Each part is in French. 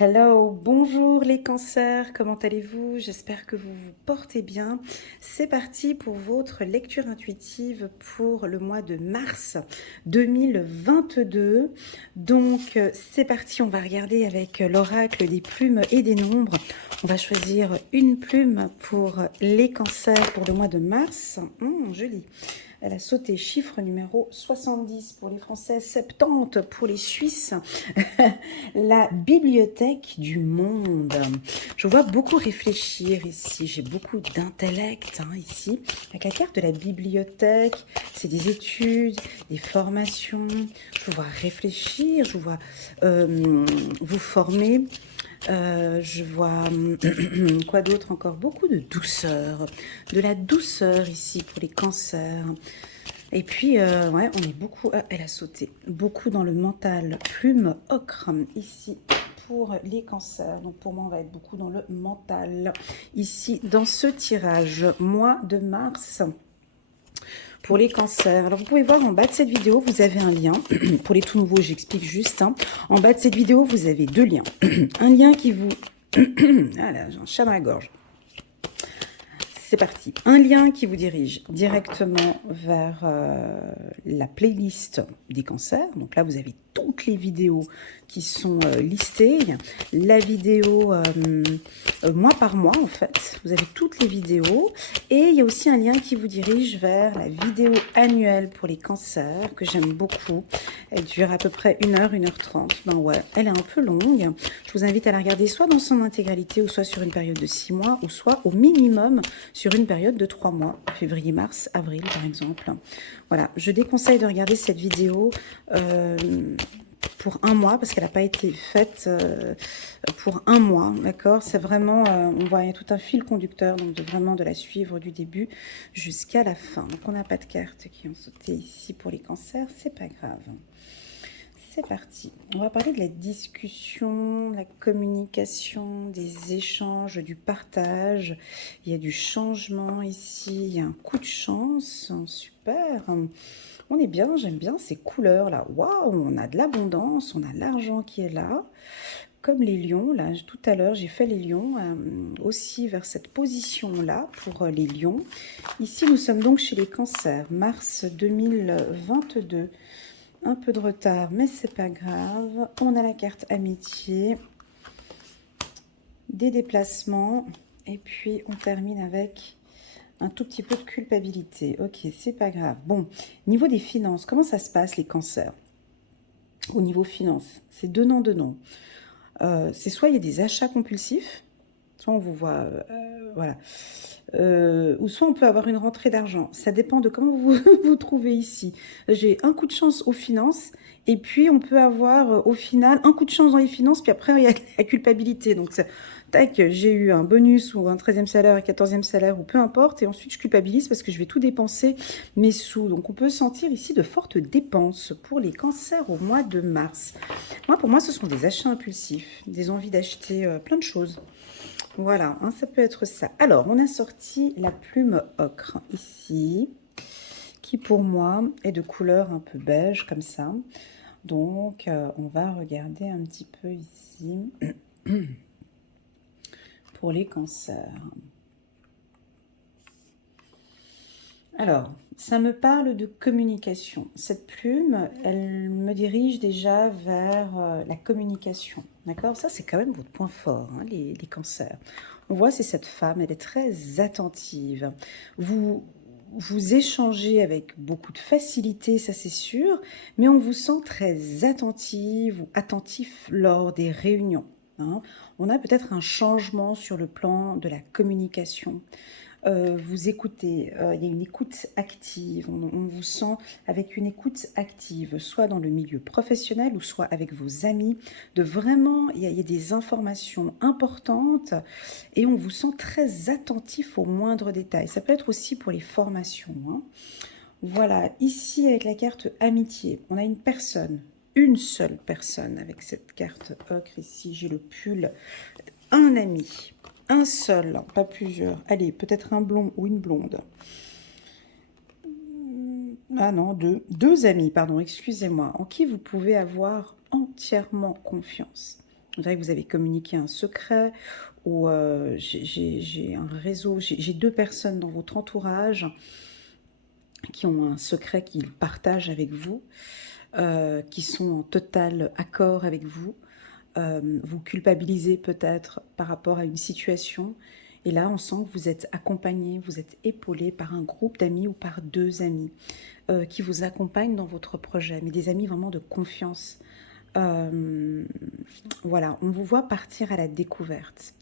Hello, bonjour les cancers, comment allez-vous? J'espère que vous vous portez bien. C'est parti pour votre lecture intuitive pour le mois de mars 2022. Donc c'est parti, on va regarder avec l'oracle des plumes et des nombres. On va choisir une plume pour les cancers pour le mois de mars. Joli. Elle a sauté chiffre numéro 70 pour les Français, 70 pour les Suisses. La bibliothèque du monde. Je vois beaucoup réfléchir ici. J'ai beaucoup d'intellect ici. Avec la carte de la bibliothèque, c'est des études, des formations. Je vous vois réfléchir, je vous vois vous former. Je vois quoi d'autre encore? Beaucoup de douceur, de la douceur ici pour les cancers. Et puis, ouais, on est beaucoup, elle a sauté, beaucoup dans le mental, plume ocre ici pour les cancers. Donc pour moi, on va être beaucoup dans le mental ici dans ce tirage, mois de mars. Pour les cancers. Alors, vous pouvez voir en bas de cette vidéo, vous avez un lien. Pour les tout nouveaux, j'explique juste. En bas de cette vidéo, vous avez deux liens. Un lien qui vous... ah là, j'ai un chat dans la gorge. C'est parti. Un lien qui vous dirige directement vers la playlist des cancers. Donc là, vous avez toutes les vidéos qui sont listées. La vidéo mois par mois, en fait. Vous avez toutes les vidéos. Et il y a aussi un lien qui vous dirige vers la vidéo annuelle pour les cancers, que j'aime beaucoup. Elle dure à peu près 1 heure, 1 h 30. Ben ouais, elle est un peu longue. Je vous invite à la regarder soit dans son intégralité, ou soit sur une période de 6 mois, ou soit au minimum sur une période de 3 mois, février, mars, avril par exemple. Voilà, je déconseille de regarder cette vidéo pour 1 mois, parce qu'elle n'a pas été faite pour 1 mois, d'accord? C'est vraiment, on voit, il y a tout un fil conducteur, donc vraiment de la suivre du début jusqu'à la fin. Donc on n'a pas de cartes qui ont sauté ici pour les cancers, c'est pas grave. C'est parti. On va parler de la discussion, la communication, des échanges, du partage. Il y a du changement ici. Il y a un coup de chance. Super. On est bien, j'aime bien ces couleurs là. Waouh, on a de l'abondance, on a l'argent qui est là. Comme les lions, là, tout à l'heure, j'ai fait les lions aussi vers cette position-là pour les lions. Ici, nous sommes donc chez les cancers, mars 2022. Un peu de retard, mais c'est pas grave. On a la carte amitié, des déplacements, et puis on termine avec un tout petit peu de culpabilité. Ok, c'est pas grave. Bon, niveau des finances, comment ça se passe les cancers? Au niveau finances, c'est donnant-donnant. C'est soit il y a des achats compulsifs, soit on vous voit, voilà. Ou soit on peut avoir une rentrée d'argent. Ça dépend de comment vous vous trouvez ici. J'ai un coup de chance aux finances, et puis on peut avoir au final un coup de chance dans les finances, puis après il y a la culpabilité. Donc tac, j'ai eu un bonus ou un 13e salaire, un 14e salaire, ou peu importe, et ensuite je culpabilise parce que je vais tout dépenser mes sous. Donc on peut sentir ici de fortes dépenses pour les cancers au mois de mars. Pour moi, ce sont des achats impulsifs, des envies d'acheter plein de choses. Voilà, ça peut être ça. Alors, on a sorti la plume ocre ici, qui pour moi est de couleur un peu beige comme ça. Donc, on va regarder un petit peu ici pour les cancers. Alors, ça me parle de communication. Cette plume, elle me dirige déjà vers la communication. D'accord? Ça, c'est quand même votre point fort, les cancers. On voit, c'est cette femme, elle est très attentive. Vous échangez avec beaucoup de facilité, ça c'est sûr, mais on vous sent très attentive ou attentif lors des réunions. On a peut-être un changement sur le plan de la communication. Vous écoutez, il y a une écoute active, on vous sent avec une écoute active, soit dans le milieu professionnel ou soit avec vos amis, de vraiment, il y a des informations importantes et on vous sent très attentif aux moindres détails. Ça peut être aussi pour les formations. Voilà, ici avec la carte amitié, on a une seule personne avec cette carte ocre ici, j'ai le pull, un ami. Un seul, pas plusieurs. Allez, peut-être un blond ou une blonde. Ah non, deux. Deux amis, pardon, excusez-moi, en qui vous pouvez avoir entièrement confiance. On dirait que vous avez communiqué un secret ou j'ai un réseau, j'ai 2 personnes dans votre entourage qui ont un secret qu'ils partagent avec vous, qui sont en total accord avec vous. Vous culpabilisez peut-être par rapport à une situation. Et là, on sent que vous êtes accompagné, vous êtes épaulé par un groupe d'amis ou par 2 amis qui vous accompagnent dans votre projet, mais des amis vraiment de confiance. Voilà, on vous voit partir à la découverte.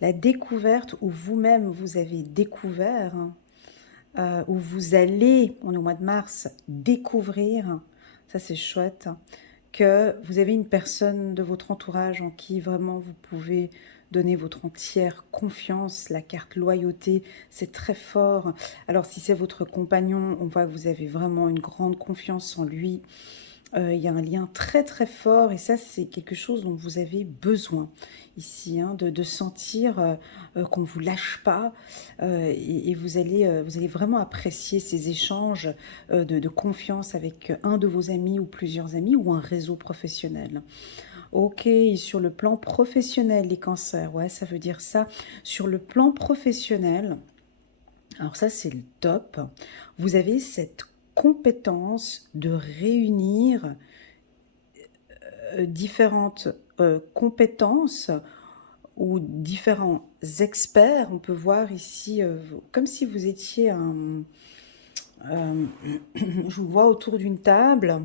La découverte où vous-même vous avez découvert, où vous allez, on est au mois de mars, découvrir, ça c'est chouette, que vous avez une personne de votre entourage en qui vraiment vous pouvez donner votre entière confiance. La carte loyauté, c'est très fort. Alors si c'est votre compagnon, on voit que vous avez vraiment une grande confiance en lui. Il y a un lien très très fort et ça c'est quelque chose dont vous avez besoin ici, hein, de sentir qu'on ne vous lâche pas et vous allez vraiment apprécier ces échanges de confiance avec un de vos amis ou plusieurs amis ou un réseau professionnel. Ok, sur le plan professionnel, les cancers, ouais, ça veut dire ça. Sur le plan professionnel, alors ça c'est le top, vous avez cette compétence de réunir différentes compétences ou différents experts. On peut voir ici, comme si vous étiez je vous vois autour d'une table.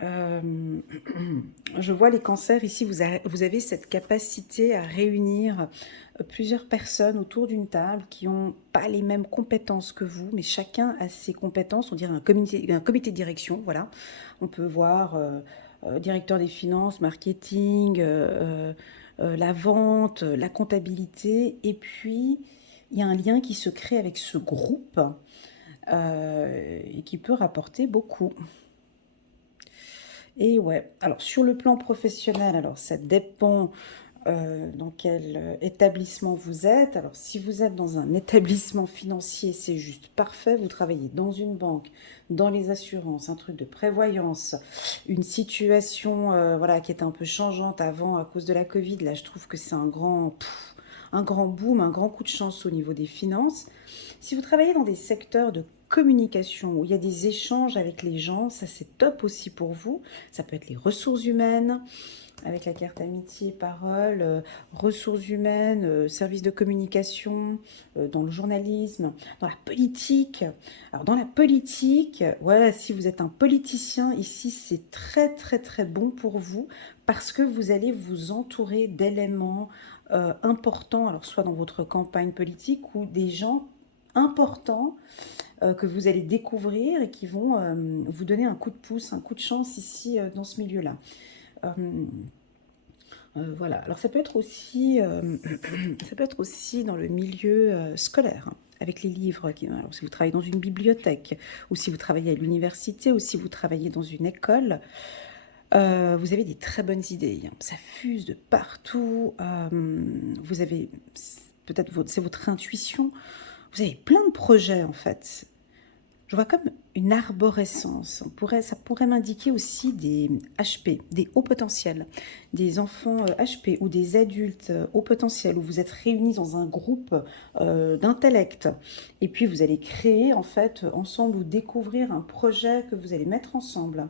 Je vois les cancers ici, vous avez cette capacité à réunir plusieurs personnes autour d'une table qui n'ont pas les mêmes compétences que vous, mais chacun a ses compétences, on dirait un comité de direction, voilà. On peut voir directeur des finances, marketing, la vente, la comptabilité, et puis il y a un lien qui se crée avec ce groupe et qui peut rapporter beaucoup. Et ouais, alors sur le plan professionnel, alors ça dépend dans quel établissement vous êtes. Alors si vous êtes dans un établissement financier, c'est juste parfait. Vous travaillez dans une banque, dans les assurances, un truc de prévoyance, une situation voilà, qui était un peu changeante avant à cause de la Covid. Là, je trouve que c'est un grand boom, un grand coup de chance au niveau des finances. Si vous travaillez dans des secteurs de communication où il y a des échanges avec les gens, ça c'est top aussi pour vous. Ça peut être les ressources humaines, avec la carte amitié, parole, ressources humaines, services de communication, dans le journalisme, dans la politique. Alors dans la politique, ouais, si vous êtes un politicien, ici c'est très très très bon pour vous parce que vous allez vous entourer d'éléments importants, alors soit dans votre campagne politique ou des gens importants que vous allez découvrir et qui vont vous donner un coup de pouce, un coup de chance ici dans ce milieu-là. Voilà. Alors ça peut être aussi, ça peut être aussi dans le milieu scolaire, hein, avec les livres. Alors, si vous travaillez dans une bibliothèque, ou si vous travaillez à l'université, ou si vous travaillez dans une école, vous avez des très bonnes idées, hein. Ça fuse de partout. Vous avez peut-être c'est votre intuition. Vous avez plein de projets en fait. Je vois comme une arborescence. Ça pourrait m'indiquer aussi des HP, des hauts potentiels, des enfants HP ou des adultes hauts potentiels où vous êtes réunis dans un groupe d'intellect. Et puis vous allez créer en fait ensemble ou découvrir un projet que vous allez mettre ensemble.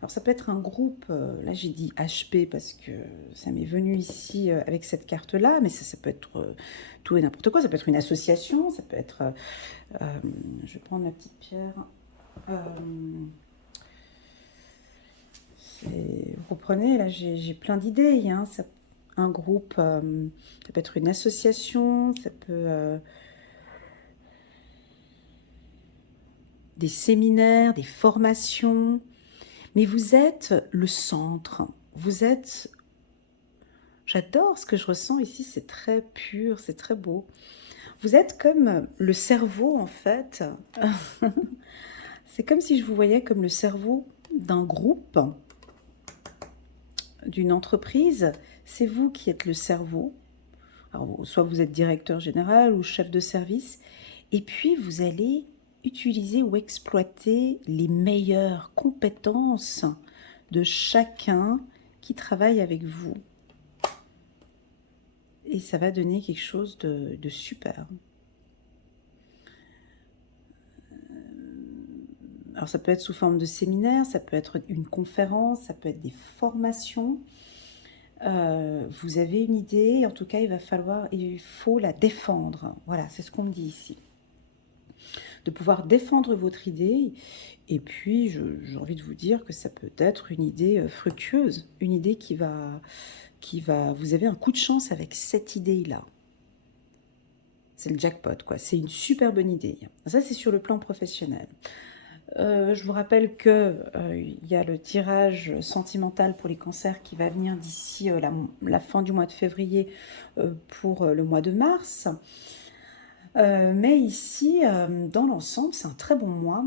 Alors ça peut être un groupe, là j'ai dit HP parce que ça m'est venu ici avec cette carte-là, mais ça peut être tout et n'importe quoi. Ça peut être une association, ça peut être... je vais prendre ma petite pierre. Vous reprenez, là j'ai plein d'idées. Hein. Un groupe, ça peut être une association, ça peut... des séminaires, des formations... Mais vous êtes le centre, vous êtes... J'adore ce que je ressens ici, c'est très pur, c'est très beau. Vous êtes comme le cerveau en fait. C'est comme si je vous voyais comme le cerveau d'un groupe, d'une entreprise. C'est vous qui êtes le cerveau. Alors, soit vous êtes directeur général ou chef de service. Et puis vous allez utiliser ou exploiter les meilleures compétences de chacun qui travaille avec vous. et ça va donner quelque chose de super. Alors ça peut être sous forme de séminaire, ça peut être une conférence, ça peut être des formations. Vous avez une idée, en tout cas il faut la défendre. Voilà, c'est ce qu'on me dit ici. De pouvoir défendre votre idée. Et puis, j'ai envie de vous dire que ça peut être une idée fructueuse, une idée qui va... Vous avez un coup de chance avec cette idée-là. C'est le jackpot, quoi. C'est une super bonne idée. Ça, c'est sur le plan professionnel. Je vous rappelle que il y a le tirage sentimental pour les cancers qui va venir d'ici la fin du mois de février pour le mois de mars. Mais ici, dans l'ensemble, c'est un très bon mois.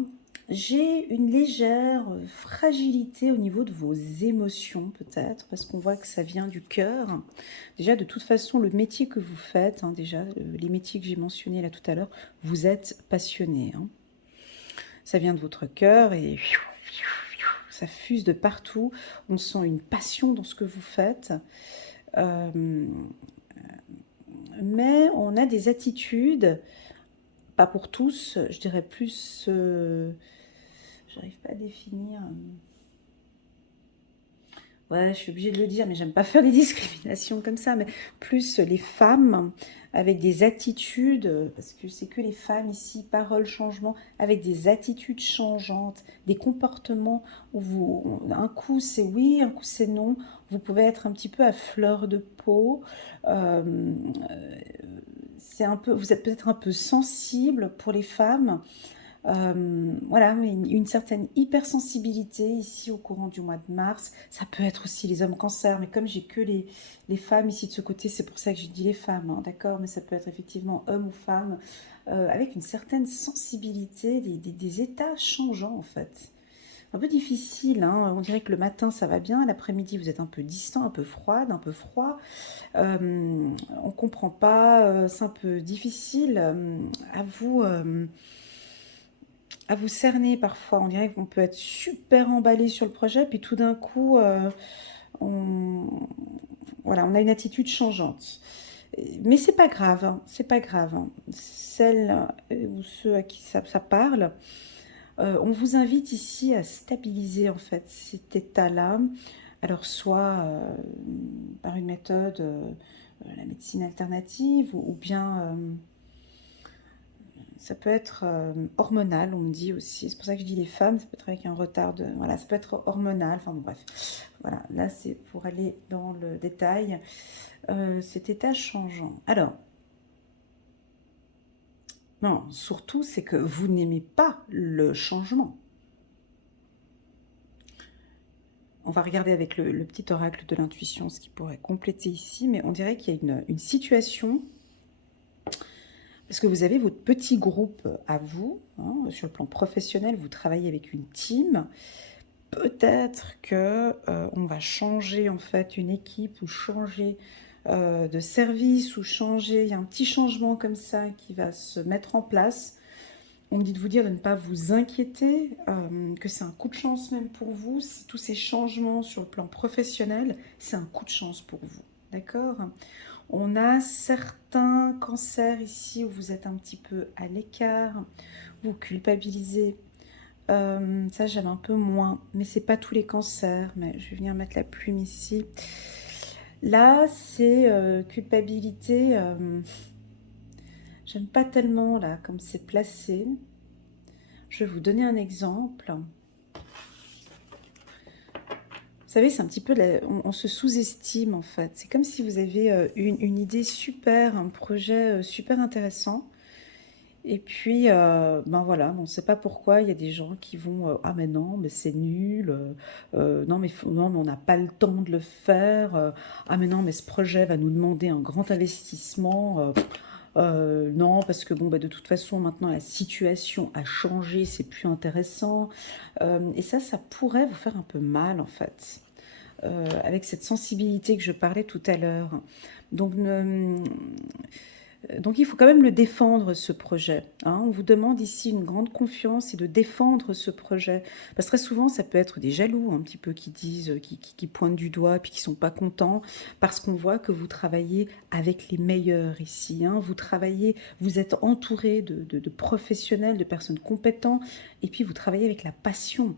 J'ai une légère fragilité au niveau de vos émotions, peut-être, parce qu'on voit que ça vient du cœur. Déjà, de toute façon, le métier que vous faites, hein, déjà, les métiers que j'ai mentionnés là tout à l'heure, vous êtes passionné. Hein. Ça vient de votre cœur et ça fuse de partout. On sent une passion dans ce que vous faites. Mais on a des attitudes, pas pour tous, je dirais plus... j'arrive pas à définir... Ouais, je suis obligée de le dire, mais j'aime pas faire des discriminations comme ça, mais plus les femmes avec des attitudes, parce que c'est que les femmes ici, parole, changement, avec des attitudes changeantes, des comportements où un coup c'est oui, un coup c'est non, vous pouvez être un petit peu à fleur de peau, c'est un peu, vous êtes peut-être un peu sensible pour les femmes, voilà, mais une certaine hypersensibilité ici au courant du mois de mars. Ça peut être aussi les hommes cancer, mais comme j'ai que les femmes ici de ce côté, c'est pour ça que j'ai dit les femmes, hein, d'accord. Mais ça peut être effectivement homme ou femme, avec une certaine sensibilité, des états changeants en fait. Un peu difficile, hein. On dirait que le matin ça va bien, l'après-midi vous êtes un peu distant, un peu froide, un peu froid. On comprend pas, c'est un peu difficile à vous cerner parfois. On dirait qu'on peut être super emballé sur le projet, puis tout d'un coup, voilà, on a une attitude changeante. Mais c'est pas grave, hein, c'est pas grave. Hein. Celles ou ceux à qui ça parle, on vous invite ici à stabiliser en fait cet état-là. Alors soit par une méthode, la médecine alternative, ou bien ça peut être hormonal, on me dit aussi. C'est pour ça que je dis les femmes, ça peut être avec un retard de... Voilà, ça peut être hormonal, enfin bon, bref. Voilà, là c'est pour aller dans le détail. Cet état changeant. Alors, non, surtout c'est que vous n'aimez pas le changement. On va regarder avec le petit oracle de l'intuition ce qui pourrait compléter ici, mais on dirait qu'il y a une situation... Parce que vous avez votre petit groupe à vous, hein, sur le plan professionnel, vous travaillez avec une team. Peut-être que on va changer en fait une équipe ou changer de service ou changer, il y a un petit changement comme ça qui va se mettre en place. On me dit de vous dire de ne pas vous inquiéter, que c'est un coup de chance même pour vous. Tous ces changements sur le plan professionnel, c'est un coup de chance pour vous, d'accord ? On a certains cancers ici où vous êtes un petit peu à l'écart, vous culpabilisez. Ça, j'aime un peu moins, mais c'est pas tous les cancers. Mais je vais venir mettre la plume ici. Là, c'est culpabilité. J'aime pas tellement là comme c'est placé. Je vais vous donner un exemple. Vous savez, c'est un petit peu, on se sous-estime en fait. C'est comme si vous avez une idée super, un projet super intéressant. Et puis, ben voilà, on ne sait pas pourquoi, il y a des gens qui vont ah mais non, mais c'est nul, non, non, mais on n'a pas le temps de le faire, ah mais non, mais ce projet va nous demander un grand investissement, non, parce que bon, bah, de toute façon, maintenant la situation a changé, c'est plus intéressant. Et ça pourrait vous faire un peu mal en fait. Avec cette sensibilité que je parlais tout à l'heure. Donc, Donc il faut quand même le défendre, ce projet, hein. On vous demande ici une grande confiance et de défendre ce projet. Parce que très souvent, ça peut être des jaloux un petit peu qui disent, qui pointent du doigt, puis qui sont pas contents, parce qu'on voit que vous travaillez avec les meilleurs ici, hein. Vous travaillez, vous êtes entouré de professionnels, de personnes compétentes, et puis vous travaillez avec la passion.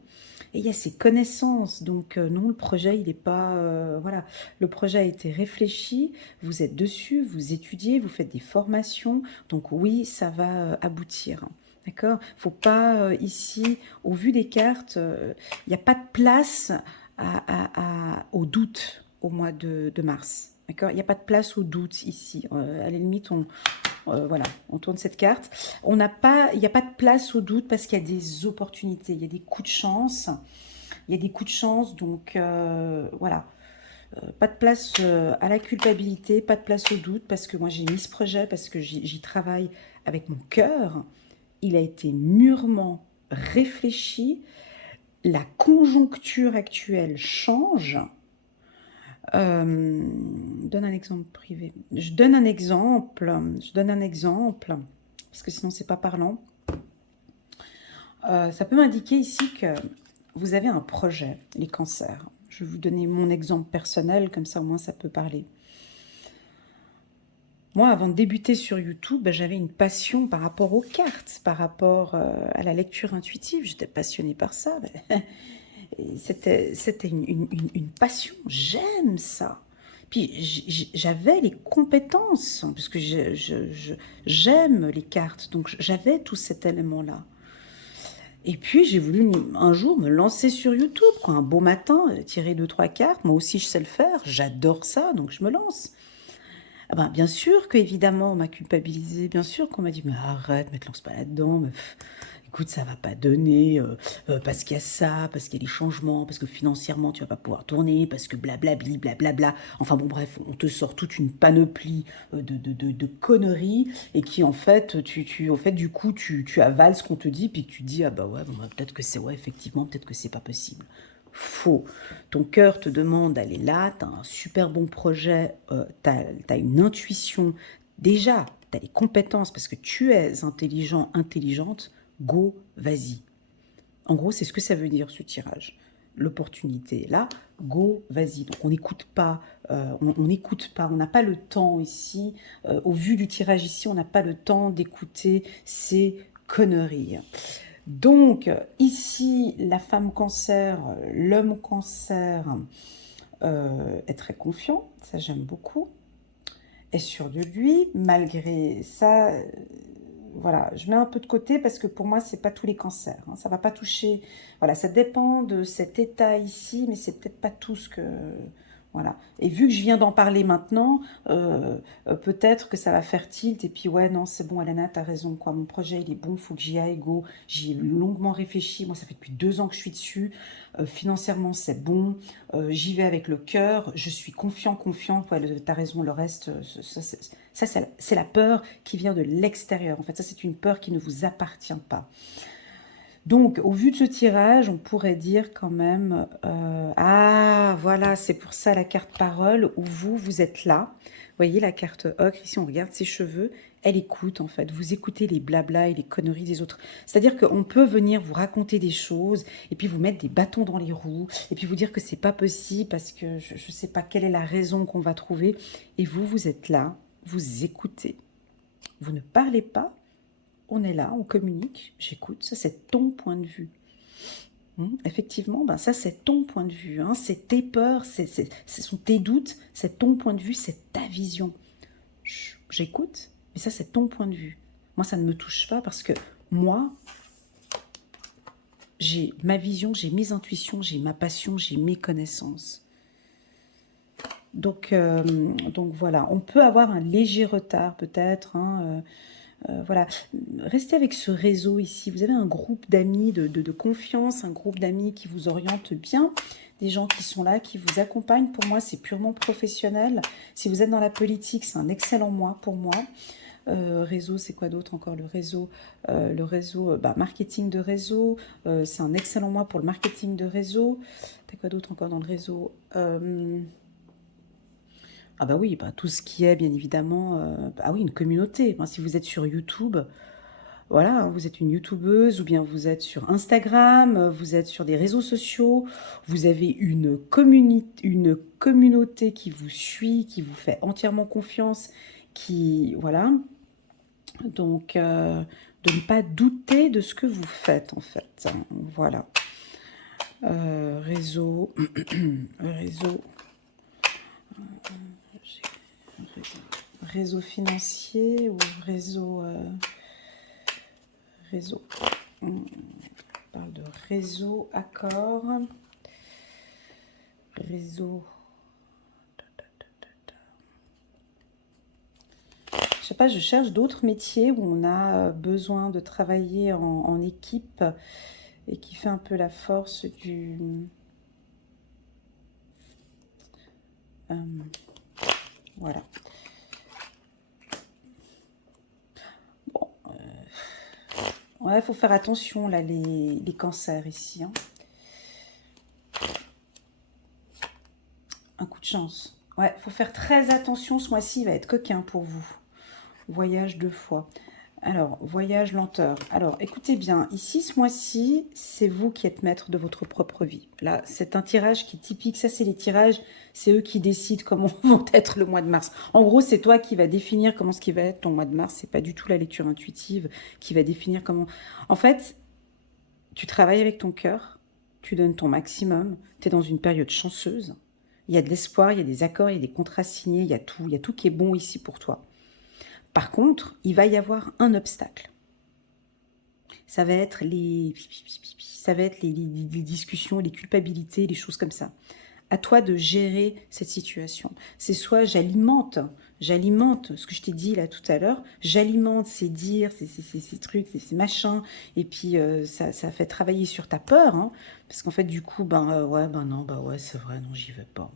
Et il y a ces connaissances, donc non, le projet, il n'est pas... voilà, le projet a été réfléchi, vous êtes dessus, vous étudiez, vous faites des formations, donc oui, ça va aboutir. D'accord? Faut pas ici, au vu des cartes, il n'y a pas de place au doute au mois de mars. D'accord? Il n'y a pas de place au doute ici. À la limite, voilà, on tourne cette carte. Il n'y a pas de place au doute parce qu'il y a des opportunités, il y a des coups de chance. Il y a des coups de chance, donc voilà. Pas de place à la culpabilité, pas de place au doute, parce que moi j'ai mis ce projet, parce que j'y travaille avec mon cœur. Il a été mûrement réfléchi. La conjoncture actuelle change. Donne un exemple privé. Je donne un exemple, parce que sinon c'est pas parlant. Ça peut m'indiquer ici que vous avez un projet, les cancers. Je vais vous donner mon exemple personnel, comme ça au moins ça peut parler. Moi, avant de débuter sur YouTube, ben, j'avais une passion par rapport aux cartes, par rapport à la lecture intuitive. J'étais passionnée par ça. Ben, c'était une passion. J'aime ça. Puis j'avais les compétences, parce que j'aime les cartes. Donc j'avais tout cet élément-là. Et puis, j'ai voulu un jour me lancer sur YouTube, quoi. Un beau matin, tirer 2, 3 cartes. Moi aussi, je sais le faire. J'adore ça, donc je me lance. Ah ben, bien sûr que évidemment on m'a culpabilisé, bien sûr qu'on m'a dit mais arrête, mais te lance pas là-dedans, mais écoute ça va pas donner, parce qu'il y a ça, parce qu'il y a des changements, parce que financièrement tu vas pas pouvoir tourner, parce que blablabli, blablabla. Enfin bon bref, on te sort toute une panoplie de conneries et qui en fait, au fait du coup tu avales ce qu'on te dit puis tu te dis ah bah ouais, bon, bah, peut-être que c'est ouais effectivement, peut-être que c'est pas possible. Faux. Ton cœur te demande d'aller là, tu as un super bon projet, tu as une intuition. Déjà, tu as les compétences parce que tu es intelligent, intelligente. Go, vas-y. En gros, c'est ce que ça veut dire ce tirage. L'opportunité est là, go, vas-y. Donc on n'écoute pas, on n'écoute pas, on n'a pas le temps ici. Au vu du tirage ici, on n'a pas le temps d'écouter ces conneries. Donc, ici, la femme cancer, l'homme cancer est très confiant, ça j'aime beaucoup, est sûr de lui, malgré ça, voilà, je mets un peu de côté parce que pour moi, c'est pas tous les cancers, hein, ça va pas toucher, voilà, ça dépend de cet état ici, mais c'est peut-être pas tout ce que... Voilà. Et vu que je viens d'en parler maintenant, peut-être que ça va faire tilt. Et puis, ouais, non, c'est bon, Alana, t'as raison, quoi. Mon projet, il est bon, faut que j'y aille, go. J'y ai longuement réfléchi. Moi, ça fait depuis 2 ans que je suis dessus. Financièrement, c'est bon. J'y vais avec le cœur. Je suis confiante. Ouais, t'as raison, le reste, ça c'est la peur qui vient de l'extérieur. En fait, ça, c'est une peur qui ne vous appartient pas. Donc, au vu de ce tirage, on pourrait dire quand même... ah, voilà, c'est pour ça la carte parole où vous êtes là. Vous voyez la carte ocre, ici on regarde ses cheveux. Elle écoute en fait, vous écoutez les blablas et les conneries des autres. C'est-à-dire qu'on peut venir vous raconter des choses et puis vous mettre des bâtons dans les roues et puis vous dire que c'est pas possible parce que je ne sais pas quelle est la raison qu'on va trouver. Et vous êtes là, vous écoutez. Vous ne parlez pas, on est là, on communique, j'écoute, ça c'est ton point de vue. Effectivement, ben ça c'est ton point de vue, hein. C'est tes peurs, ce sont tes doutes, c'est ton point de vue, c'est ta vision. J'écoute, mais ça c'est ton point de vue. Moi ça ne me touche pas parce que moi, j'ai ma vision, j'ai mes intuitions, j'ai ma passion, j'ai mes connaissances. Donc voilà, on peut avoir un léger retard peut-être, hein, voilà, restez avec ce réseau ici. Vous avez un groupe d'amis de confiance, un groupe d'amis qui vous oriente bien, des gens qui sont là, qui vous accompagnent. Pour moi, c'est purement professionnel. Si vous êtes dans la politique, c'est un excellent mois pour moi. Réseau, c'est quoi d'autre encore? Le réseau, marketing de réseau, c'est un excellent mois pour le marketing de réseau. T'as quoi d'autre encore dans le réseau? Ah bah oui, bah, tout ce qui est bien évidemment, ah oui, une communauté. Enfin, si vous êtes sur YouTube, voilà, hein, vous êtes une youtubeuse ou bien vous êtes sur Instagram, vous êtes sur des réseaux sociaux, vous avez une communauté qui vous suit, qui vous fait entièrement confiance, qui, voilà, donc de ne pas douter de ce que vous faites en fait, hein, voilà. Réseau, réseau, réseau financier ou réseau, réseau. On parle de réseau, accord, réseau. Je sais pas, je cherche d'autres métiers où on a besoin de travailler en équipe et qui fait un peu la force du... voilà. Bon, ouais, il faut faire attention, là, les cancers ici, hein. Un coup de chance. Ouais, il faut faire très attention, ce mois-ci, il va être coquin pour vous. Voyage 2 fois. Alors, voyage lenteur. Alors, écoutez bien, ici, ce mois-ci, c'est vous qui êtes maître de votre propre vie. Là, c'est un tirage qui est typique. Ça, c'est les tirages, c'est eux qui décident comment vont être le mois de mars. En gros, c'est toi qui vas définir comment ce qui va être ton mois de mars. C'est pas du tout la lecture intuitive qui va définir comment... En fait, tu travailles avec ton cœur, tu donnes ton maximum, tu es dans une période chanceuse. Il y a de l'espoir, il y a des accords, il y a des contrats signés, il y a tout qui est bon ici pour toi. Par contre, il va y avoir un obstacle. Ça va être les discussions, les culpabilités, les choses comme ça. À toi de gérer cette situation. C'est soit j'alimente ce que je t'ai dit là tout à l'heure, j'alimente ces dires, ces trucs, ces machins, et puis ça fait travailler sur ta peur, hein, parce qu'en fait du coup, ouais, non, bah ouais, c'est vrai, non, j'y vais pas.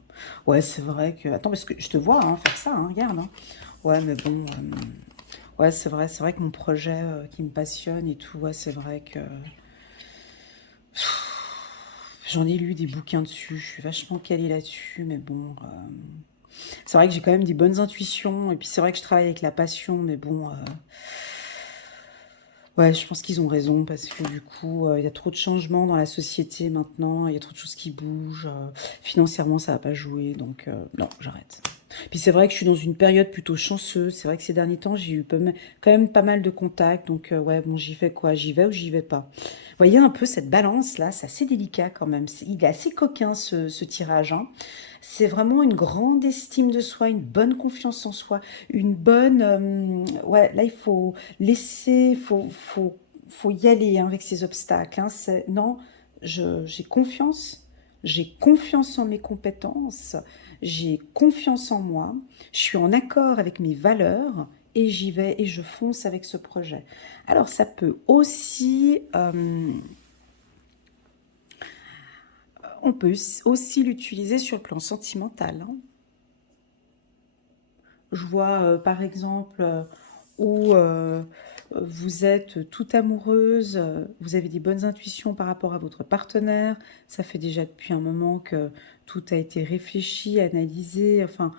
Ouais, c'est vrai que... Attends, parce que je te vois hein, faire ça, hein, regarde. Hein. Ouais, mais bon... ouais, c'est vrai que mon projet qui me passionne et tout, ouais, c'est vrai que j'en ai lu des bouquins dessus, je suis vachement calée là-dessus, mais bon, c'est vrai que j'ai quand même des bonnes intuitions, et puis c'est vrai que je travaille avec la passion, mais bon, ouais, je pense qu'ils ont raison, parce que du coup, il y a trop de changements dans la société maintenant, il y a trop de choses qui bougent, financièrement ça va pas jouer, donc non, j'arrête. Puis c'est vrai que je suis dans une période plutôt chanceuse. C'est vrai que ces derniers temps, j'ai eu quand même pas mal de contacts. Donc, ouais, bon, j'y vais quoi? J'y vais ou j'y vais pas? Vous voyez un peu cette balance-là, c'est assez délicat quand même. Il est assez coquin ce tirage, hein. C'est vraiment une grande estime de soi, une bonne confiance en soi, une bonne... ouais, là, il faut laisser, faut y aller hein, avec ces obstacles. Hein. Non, j'ai confiance en mes compétences, j'ai confiance en moi, je suis en accord avec mes valeurs et j'y vais et je fonce avec ce projet. Alors ça peut aussi, on peut aussi l'utiliser sur le plan sentimental. Hein. Je vois par exemple où vous êtes toute amoureuse, vous avez des bonnes intuitions par rapport à votre partenaire, ça fait déjà depuis un moment que tout a été réfléchi, analysé, enfin,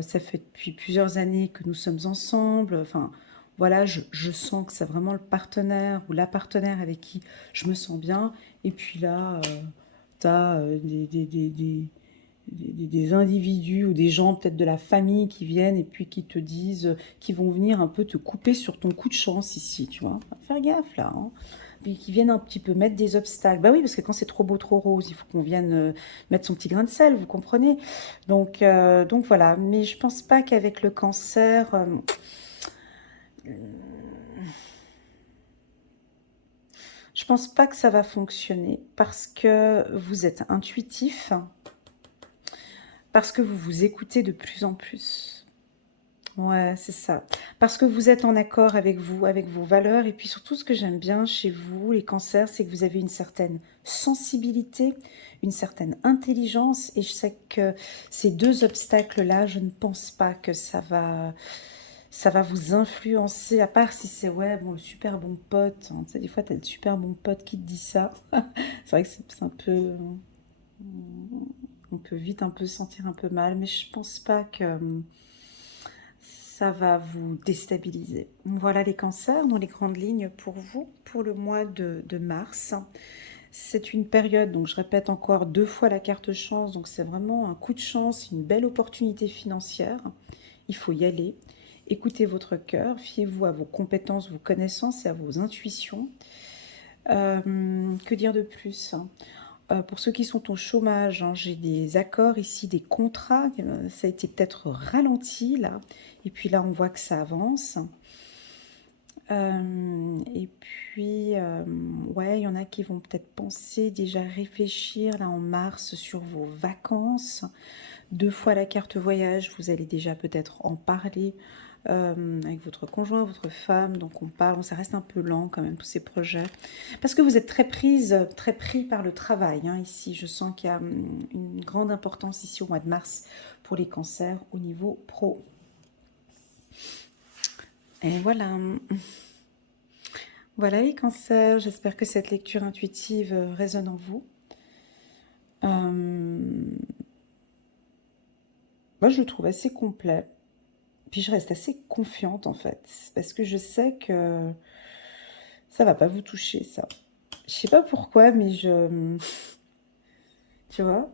ça fait depuis plusieurs années que nous sommes ensemble, enfin, voilà, je sens que c'est vraiment le partenaire ou la partenaire avec qui je me sens bien, et puis là, tu as des individus ou des gens peut-être de la famille qui viennent et puis qui te disent, qui vont venir un peu te couper sur ton coup de chance ici, tu vois. Faire gaffe là. Hein. Puis qui viennent un petit peu mettre des obstacles. Bah oui, parce que quand c'est trop beau, trop rose, il faut qu'on vienne mettre son petit grain de sel, vous comprenez. Donc voilà. Mais je pense pas qu'avec le cancer, je pense pas que ça va fonctionner parce que vous êtes intuitif, parce que vous vous écoutez de plus en plus. Ouais, c'est ça. Parce que vous êtes en accord avec vous, avec vos valeurs. Et puis surtout, ce que j'aime bien chez vous, les cancers, c'est que vous avez une certaine sensibilité, une certaine intelligence. Et je sais que ces deux obstacles-là, je ne pense pas que ça va vous influencer. À part si c'est, ouais, bon, le super bon pote. Hein. Tu sais, des fois, tu as le super bon pote qui te dit ça. C'est vrai que c'est un peu... On peut vite un peu se sentir un peu mal, mais je pense pas que ça va vous déstabiliser. Voilà les cancers dans les grandes lignes pour vous, pour le mois de mars. C'est une période, donc je répète encore 2 fois la carte chance, donc c'est vraiment un coup de chance, une belle opportunité financière. Il faut y aller. Écoutez votre cœur, fiez-vous à vos compétences, vos connaissances et à vos intuitions. Que dire de plus? Pour ceux qui sont au chômage, hein, j'ai des accords ici, des contrats. Ça a été peut-être ralenti là. Et puis là, on voit que ça avance. Et puis, ouais, il y en a qui vont peut-être penser, déjà réfléchir là en mars sur vos vacances. 2 fois la carte voyage, vous allez déjà peut-être en parler avec votre conjoint, votre femme. Donc on parle, ça reste un peu lent quand même tous ces projets. Parce que vous êtes très prise, très pris par le travail. Hein, ici, je sens qu'il y a une grande importance ici au mois de mars pour les cancers au niveau pro. Et voilà. Voilà les cancers, j'espère que cette lecture intuitive résonne en vous. Moi, je le trouve assez complet. Puis je reste assez confiante en fait, parce que je sais que ça va pas vous toucher ça. Je sais pas pourquoi, mais tu vois,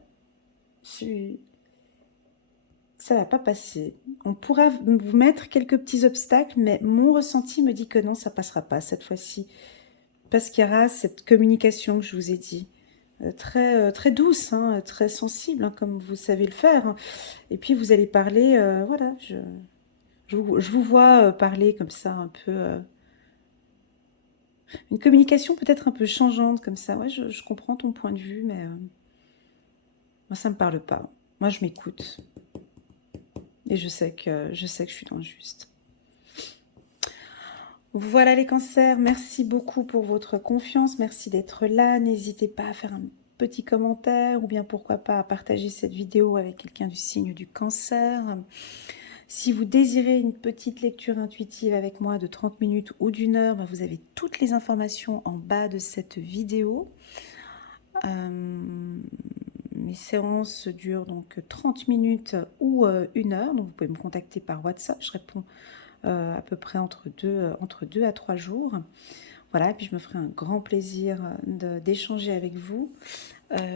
ça va pas passer. On pourra vous mettre quelques petits obstacles, mais mon ressenti me dit que non, ça passera pas cette fois-ci. Parce qu'il y aura cette communication que je vous ai dit. Très douce, hein, très sensible, hein, comme vous savez le faire. Hein. Et puis vous allez parler, voilà, je vous vois parler comme ça, un peu... une communication peut-être un peu changeante, comme ça. Ouais, je comprends ton point de vue, mais moi, ça me parle pas. Moi, je m'écoute. Et je sais que je suis dans le juste. Voilà les cancers, merci beaucoup pour votre confiance, merci d'être là. N'hésitez pas à faire un petit commentaire ou bien pourquoi pas à partager cette vidéo avec quelqu'un du signe du cancer. Si vous désirez une petite lecture intuitive avec moi de 30 minutes ou d'1 heure, ben vous avez toutes les informations en bas de cette vidéo. Mes séances durent donc 30 minutes ou 1 heure, donc vous pouvez me contacter par WhatsApp, je réponds à peu près entre 2 à 3 jours. Voilà, et puis je me ferai un grand plaisir d'échanger avec vous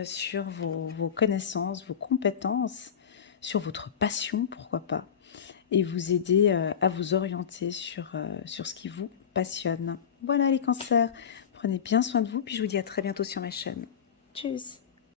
sur vos connaissances, vos compétences, sur votre passion, pourquoi pas, et vous aider à vous orienter sur ce qui vous passionne. Voilà les cancers, prenez bien soin de vous, puis je vous dis à très bientôt sur ma chaîne. Tchuss!